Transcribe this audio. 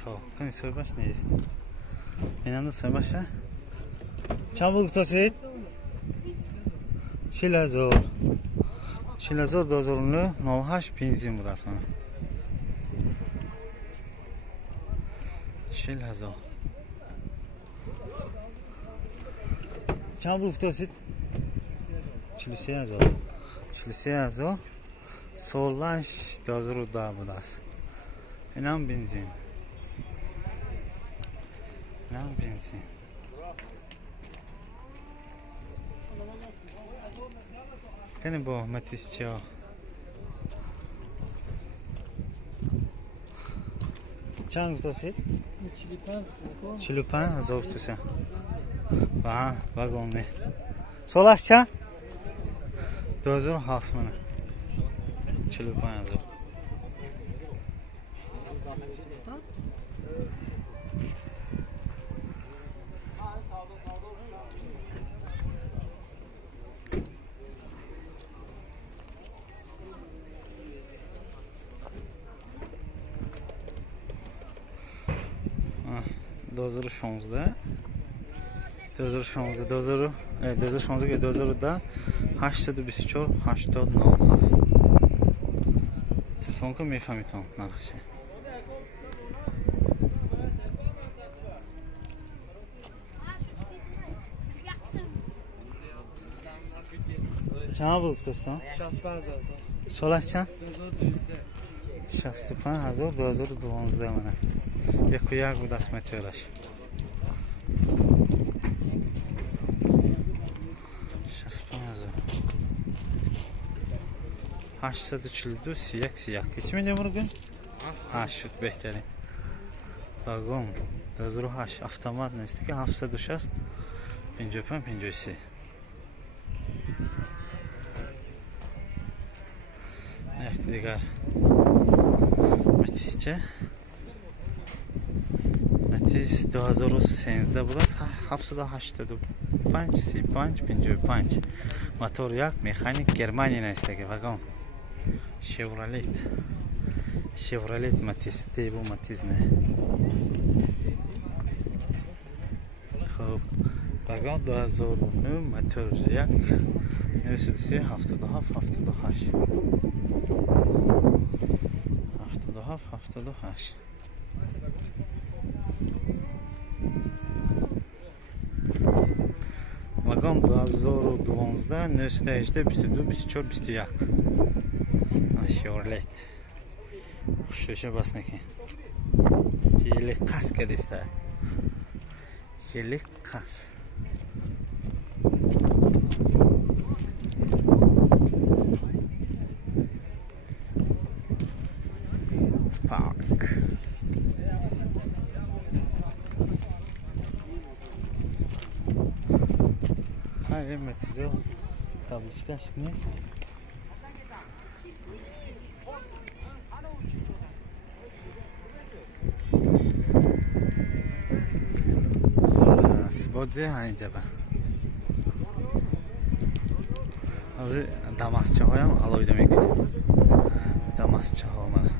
ها کنی سویباش نیست اینم سویباشه چند بود گفتید 40,000 2009 08 benzin bu da sonra 40,000 چند بود گفتید 43,000 sollaş dozru da bu da اینم benzin کنی با متیس چیا چند گفتید 45,000 گفتید با واگن نه sollaş چند 2007 منه 45,000 2016 که 2010 824 80 تلفن که میفهمیتون نقشه چند بود دوستان؟ 65,000 سالش چند؟ 65,000 2012 منه یک و یک بود اسم تیرش 65,000 842 siyah hiç mi demir gün? Ha şut behteri vagon 2008 avtomat neyse ki 760 55 evet diğer Metisçe Metis 2013 bu da 785 55 motor yak mekanik Germaniya neyse ki vagon Chevrolet Metis değil bu Metis ne خب vagon 2009 motor yak neyse 77 78 vagon 2012 nösde 22 24 21 Chevrolet خوشش بس نکن یه قص کدیسته یه قص Spark hayır metize tabii çıkıştınız Bodze aynı ben. Az damasçı hoyam aloy demek. Damasçı olmalı.